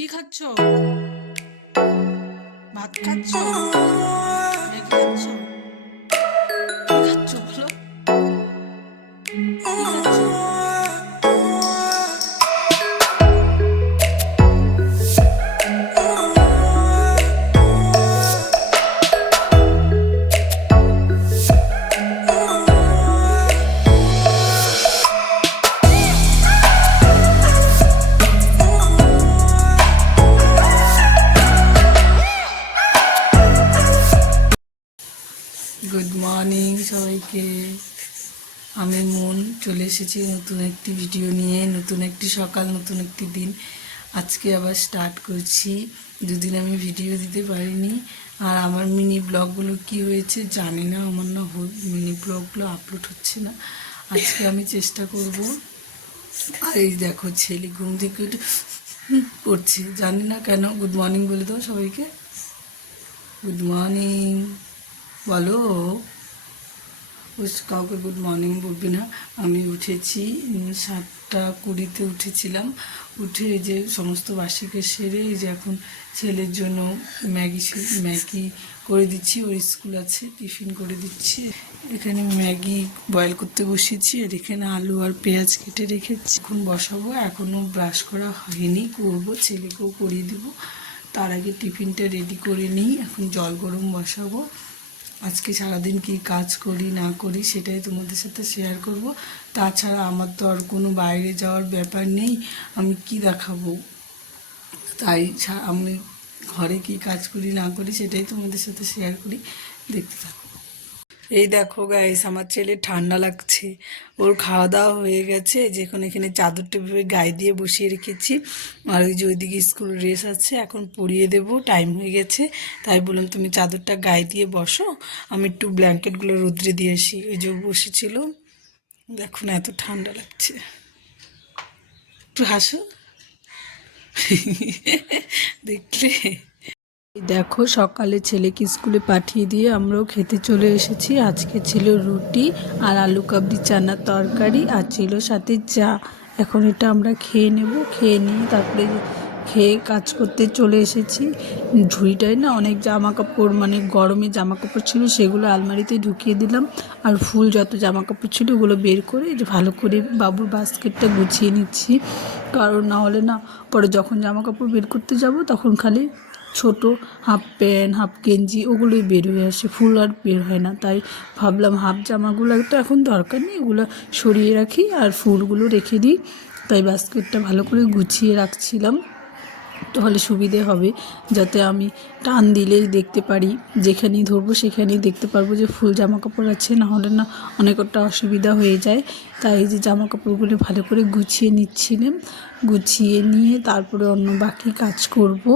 কি খাচ্ছ? ভাত খাচ্ছ? ম্যাগি খাচ্ছ? কি খাচ্ছ বলো? কি খাচ্ছ? গুড মর্নিং সবাইকে। আমি মন চলে এসেছি নতুন একটি ভিডিও নিয়ে, নতুন একটি সকাল, নতুন একটি দিন। আজকে আবার স্টার্ট করছি। দুদিন আমি ভিডিও দিতে পারিনি, আর আমার মিনি ব্লগগুলো কি হয়েছে জানি না। আমার না মিনি ব্লগগুলো আপলোড হচ্ছে না। আজকে আমি চেষ্টা করব। আর এই দেখো ছেলে ঘুম থেকে উঠে পড়ছে, জানি না কেন। গুড মর্নিং বলে দাও সবাইকে। গুড মর্নিং বলো। কাউকে গুড মর্নিং বলবি না। আমি উঠেছি 7:20 উঠেছিলাম। উঠে যে সমস্ত বাসিকে সেরে এই যে এখন ছেলের জন্য ম্যাগি করে দিচ্ছি। ওর স্কুল আছে, টিফিন করে দিচ্ছি। এখানে ম্যাগি বয়েল করতে বসিয়েছি, আর এখানে আলু আর পেঁয়াজ কেটে রেখেছি। এখন বসাবো। এখনও ব্রাশ করা হয়নি, করবো, ছেলেকেও করিয়ে দেবো। তার আগে টিফিনটা রেডি করে নিই। এখন জল গরম বসাবো। আজকে সারাদিন কি কাজ করি না করি সেটাই তোমাদের সাথে শেয়ার করব। তাছাড়া আমার তো আর কোনো বাইরে যাওয়ার ব্যাপার নেই, আমি কি দেখাবো। তাই আমি ঘরে কি কাজ করি না করি সেটাই তোমাদের সাথে শেয়ার করি, দেখতে থাকো। এই দেখো গাইস, আমার ছেলে ঠান্ডা লাগছে। ওর খাওয়া দাওয়া হয়ে গেছে। যেখানে এখানে চাদরটা ভেবে গায়ে দিয়ে বসিয়ে রেখেছি। আর ওই যে ওইদিকে স্কুল ড্রেস আছে, এখন পরিয়ে দেবো, টাইম হয়ে গেছে। তাই বললাম তুমি চাদরটা গায়ে দিয়ে বসো, আমি একটু ব্ল্যাঙ্কেটগুলো রোদ্রে দিয়ে আসি। ওই যে বসেছিল, দেখো না এত ঠান্ডা লাগছে। একটু হাসো দেখলে। দেখো সকালে ছেলেকে স্কুলে পাঠিয়ে দিয়ে আমরাও খেতে চলে এসেছি। আজকে ছিল রুটি আর আলু কাবলি চানার তরকারি, আর ছিল সাথে চা। এখন এটা আমরা খেয়ে নেব। খেয়ে নিয়ে তারপরে খেয়ে কাজ করতে চলে এসেছি। ঝুড়িটায় না অনেক জামা কাপড়, মানে গরমে জামা কাপড় ছিল, সেগুলো আলমারিতে ঢুকিয়ে দিলাম। আর ফুল যত জামা কাপড় ছিল ওগুলো বের করে যে ভালো করে বাবুর বাস্কেটটা গুছিয়ে নিচ্ছি। কারণ না হলে না পরে যখন জামা কাপড় বের করতে যাব তখন খালি ছোট হাফ প্যান্ট, হাফ গেঞ্জি ওগুলোই বের হয়ে আসে, ফুল আর বের হয় না। তাই ভাবলাম হাফ জামাগুলো তো এখন দরকার নেই, এগুলো সরিয়ে রাখি আর ফুলগুলো রেখে দিই। তাই বাস্কেটটা ভালো করে গুছিয়ে রাখছিলাম, তাহলে সুবিধে হবে, যাতে আমি টান দিলেই দেখতে পারি, যেখানেই ধরবো সেখানেই দেখতে পারবো যে ফুল জামা কাপড় আছে। না হলে না অনেকটা অসুবিধা হয়ে যায়। তাই যে জামা কাপড়গুলো ভালো করে গুছিয়ে নিচ্ছিলাম। গুছিয়ে নিয়ে তারপরে অন্য বাকি কাজ করব।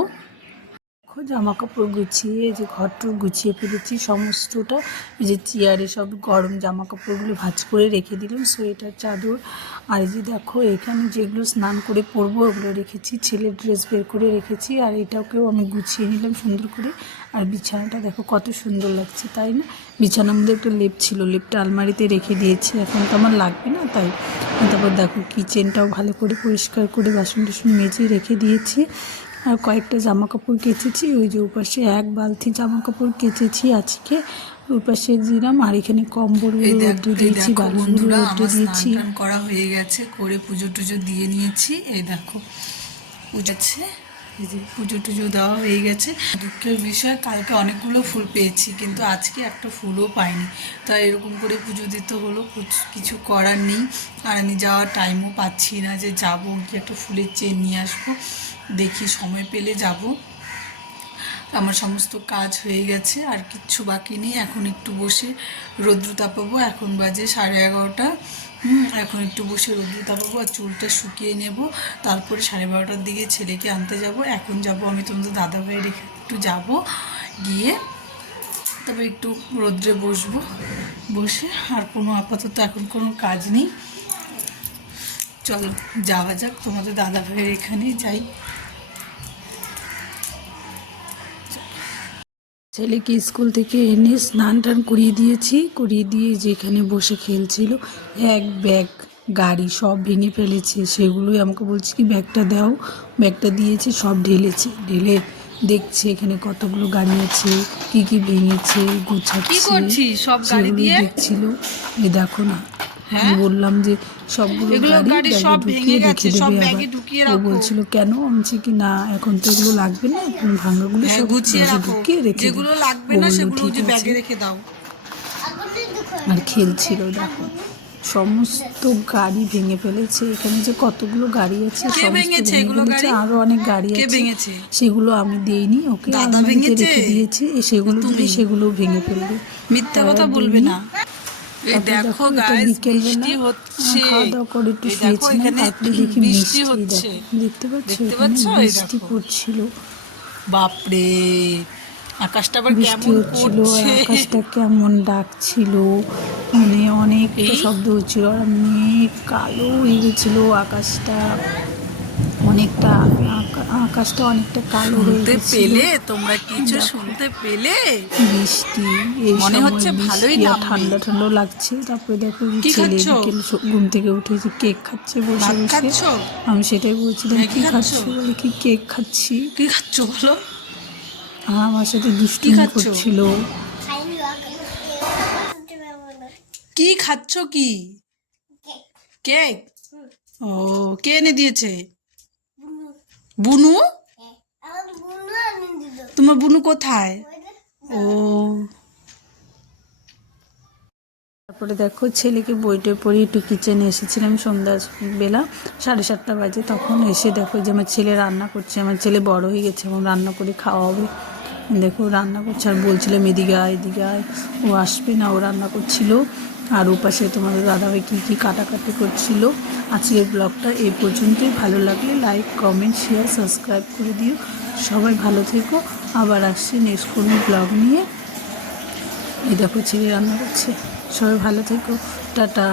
জামা কাপড় গুছিয়ে যে ঘরটর গুছিয়ে ফেলেছি সমস্তটা। এই যে চেয়ারে সব গরম জামা কাপড়গুলো ভাঁজ করে রেখে দিলাম, সোয়েটার, চাদর। আর এই যে দেখো এখানে যেগুলো স্নান করে পরবো ওগুলো রেখেছি, ছেলের ড্রেস বের করে রেখেছি। আর এটাকেও আমি গুছিয়ে নিলাম সুন্দর করে। আর বিছানাটা দেখো কত সুন্দর লাগছে, তাই না? বিছানার মধ্যে একটা লেপ ছিল, লেপটা আলমারিতে রেখে দিয়েছি, এখন তো আমার লাগবে না তাই। তারপর দেখো কিচেনটাও ভালো করে পরিষ্কার করে বাসন টাসন মেজে রেখে দিয়েছি। আর কয়েকটা জামা কাপড় কেচেছি, ওই যে ওপাশে এক বালতি জামা কাপড় কেচেছি আজকে, ওই পাশে দিলাম। আর এখানে কম্বলগুলো রোদ্রে দিয়েছি, বালিশগুলো রোদ্রে দিয়েছি। স্নান করা হয়ে গেছে, করে পুজো টুজো দিয়ে নিয়েছি। এই দেখো পুজোচ্ছে, এই যে পুজো টুজো দেওয়া হয়ে গেছে। দুঃখের বিষয় কালকে অনেকগুলো ফুল পেয়েছি, কিন্তু আজকে একটা ফুলও পাইনি। তাই এরকম করে পুজো দিতে হলো, কিছু করার নেই। আর আমি যাওয়ার টাইমও পাচ্ছি না যে যাবো কি একটা ফুলের চেন নিয়ে আসবো, দেখি সময় পেলে যাব। আমার সমস্ত কাজ হয়ে গেছে, আর কিচ্ছু বাকি নেই। এখন একটু বসে রৌদ্র তাপাবো। এখন বাজে 11:30। এখন একটু বসে রৌদ্র তাপাবো আর চুলটা শুকিয়ে নেব। তারপরে 12:30টার দিকে ছেলেকে আনতে যাব। এখন যাব আমি তোমাদের দাদাভাই রেখে একটু যাব, গিয়ে তবে একটু রৌদ্রে বসবো। বসে আর কোনো আপাতত এখন কোনো কাজ নেই। চলো যাওয়া যাক, তোমাদের দাদাভাইয়ের এখানেই যাই। ছেলেকে স্কুল থেকে এনে স্নান টান করিয়ে দিয়েছি, করিয়ে দিয়ে যেখানে বসে খেলছিল, এক ব্যাগ গাড়ি সব ভেঙে ফেলেছে। সেগুলোই আমাকে বলছে কি ব্যাগটা দাও, ব্যাগটা দিয়েছে, সব ঢেলেছে, ঢেলে দেখছে এখানে কতগুলো গাড়ি আছে, কি কি ভেঙেছে, কি গুছাচ্ছে, করছিস সব গাড়ি সেগুলোই দিয়ে? দেখছিল। এই দেখো না, আমি হ্যাঁ, বললাম যে সবগুলো এগুলো গাড়ি গাড়ি ব্যাগে সব ঢুকিয়ে ভেঙে রেখে গেছে, সব দেবে। আবার ব্যাগে ঢুকিয়ে ও রাখো। বলছিল কেন, আমি বলছি কি না এখন তো এগুলো লাগবে না, এখন ভাঙাগুলো হ্যাঁ, সব গুছিয়ে ব্যাগে রাখো, ঢুকিয়ে রেখে দেবে। যেগুলো লাগবে ও না বললো সেগুলো ঠিক যে আছে। ব্যাগে রেখে দাও। আর খেলছিল, দেখো সমস্ত গাড়ি ভেঙে ফেলেছে। এখানে যে কতগুলো গাড়ি আছে কে সমস্ত ভেঙেছে ভেঙে এগুলো ফেলেছে। গাড়ি? আরো অনেক গাড়ি কে আছে, ভেঙেছে? সেগুলো আমি দেইনি ওকে, দাদা আলমারিতে ভেঙেছে রেখে দিয়েছি। সেগুলো না দিলে তুমি? সেগুলো ভেঙে ফেলবে, মিথ্যা তাই কথা আর বলবে দিইনি। না। এই তারপরে দেখো দেখো এটা গাইস, বিকেলবেলা বৃষ্টি হচ্ছে। খাওয়া দাওয়া করে একটু এই দেখো শুয়েছিলাম, এখানে তারপরে দেখি বৃষ্টি মিষ্টি, হচ্ছে, দেখো দেখতে পাচ্ছ দেখতে এখানে পাচ্ছ? এই বৃষ্টি দেখো, পড়ছিল, বাপরে, আকাশটা আবার বৃষ্টি কেমন হচ্ছিল আর করছে। আকাশটা কেমন ডাকছিল, মানে অনেকটা এই শব্দ হচ্ছিল আর মেঘ কালো হয়ে গেছিল। আকাশটা অনেকটা আকাশটা অনেকটা কালো হয়ে শুনতে গেছিল। পেলে? তোমরা কিছু দেখো শুনতে পেলে? বৃষ্টি, এই মনে সময় হচ্ছে ভালোই বৃষ্টি আর নামবে। ঠান্ডা ঠান্ডাও লাগছে। তারপরে দেখো যে কি ছেলে খাচ্ছ? বিকেল ঘুম থেকে উঠেছে, কেক খাচ্ছে বসে ভাত বসে। খাচ্ছ? আমি সেটাই বলছিলাম ম্যাগি কি খাচ্ছ? খাচ্ছ, বলে কি কেক খাচ্ছি। কি খাচ্ছ বলো? আর আমার সাথে কি দুষ্টুমি খাচ্ছ? করছিল। কি খাচ্ছ কি? কেক? ও, কে এনে দিয়েছে? বুনু? তোমার বুনু কোথায়? ও, তারপরে দেখো ছেলেকে বইটা পড়ে একটু কিচেনে এসেছিলাম সন্ধ্যাবেলা, 7:30 বাজে। তখন এসে দেখো যে আমার ছেলে রান্না করছে। আমার ছেলে বড় হয়ে গেছে, এখন রান্না করে খাওয়া হবে। দেখো রান্না করছে আর বলছিলাম এদিকে আয়, এদিকে আয়। ও আসবে না, ও রান্না করছিল। আর ও পাশে তোমাদের দাদাভাই কী কী কাটাকাটি করছিল। আজকের ব্লগটা এই পর্যন্তই। ভালো লাগলে লাইক, কমেন্ট, শেয়ার, সাবস্ক্রাইব করে দিও। সবাই ভালো থেকো। আবার আসছি নেক্সট কোনো ব্লগ নিয়ে। এই দেখো ছেলে রান্না করছে। সবাই ভালো থেকো, টাটা।